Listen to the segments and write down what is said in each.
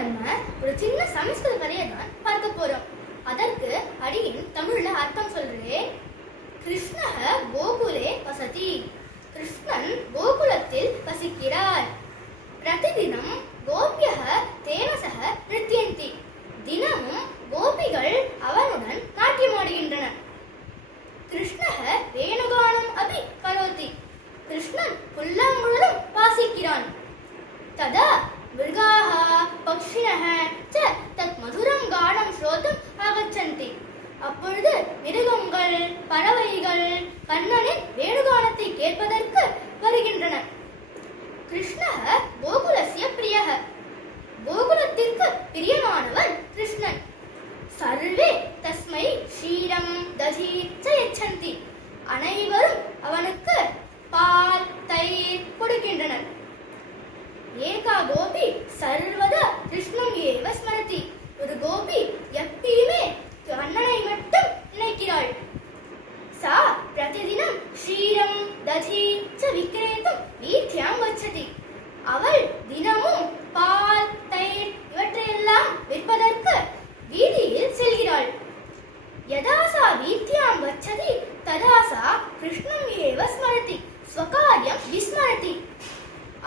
நம்ம ஒரு சின்ன சமஸ்கிருத கதையை தான் பார்க்க போறோம். அதற்கு அடியின் தமிழ்ல அர்த்தம் சொல்றேன் கிருஷ்ணக கோகுலே வசதி. கிருஷ்ணன் கோகுலத்தில் வசிக்கிறார். பிரதிதினம் கோபியக தேனசக நிருத்தியந்தி தினமும் கோபிகள் அவனுடன் நாட்டியமாடுகின்றன கிருஷ்ணக வேணுகானம் அபி கரோதி. கிருஷ்ணன் புல்லாங்குழலும் வாசிக்கிறான். ததா மிருகங்கள் பறவைகள் கண்ணனின் வேணுகானத்தை கேட்பதற்கு வருகின்றன. கிருஷ்ணः கோகுலசிய பிரியः கோகுலத்திற்கு பிரியமானவன் கிருஷ்ணன். சர்வே தஸ்மை ஷீரம் ததி எச்சந்தி அனைவரும் அவனுக்கு பால் தயிர் கொடுக்கின்றனர். ஏகா கோபி சர்வதா கிருஷ்ணம் ஏவ ஸ்மரதி गच्छति तदा सा कृष्णम् एव स्मरति स्वकार्यं विस्मरति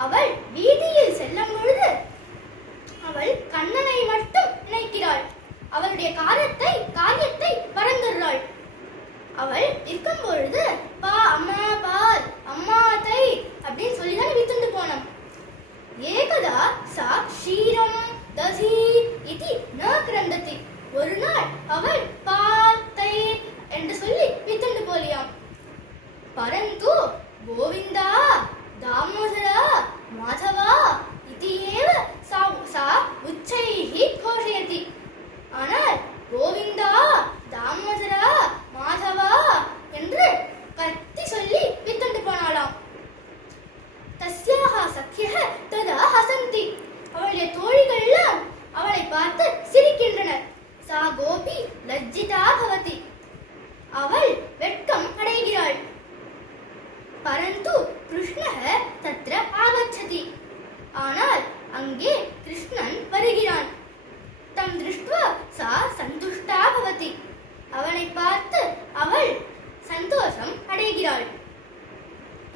அவள் வீதியில் செல்லும் பொழுது அவள் கண்ணனை மட்டும் நினைக்கிறாள் அவளுடைய காரியத்தை காரியத்தை மறந்துடுறாள் அவள் இருக்கும் பொழுது பா அம்மா பால் அம்மா தை அப்படின்னு சொல்லி தான் வித்துண்டு போனோம் ஏகதா சா க்ஷீரம் ததி இதி ந கிரந்ததி ஒரு நாள் அவள் பால் ததா ஹசந்தி. அவளுடைய தோழிகள் எல்லாம் அவளை பார்த்து சிரிக்கின்றனர். சா கோபி லஜ்ஜிதா பவதி. அவள்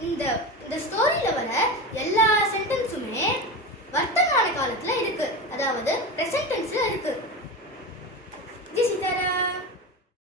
இந்த இந்த ஸ்டோரியில வர எல்லா சென்டென்ஸுமே வர்த்தமான காலத்துல இருக்கு. அதாவது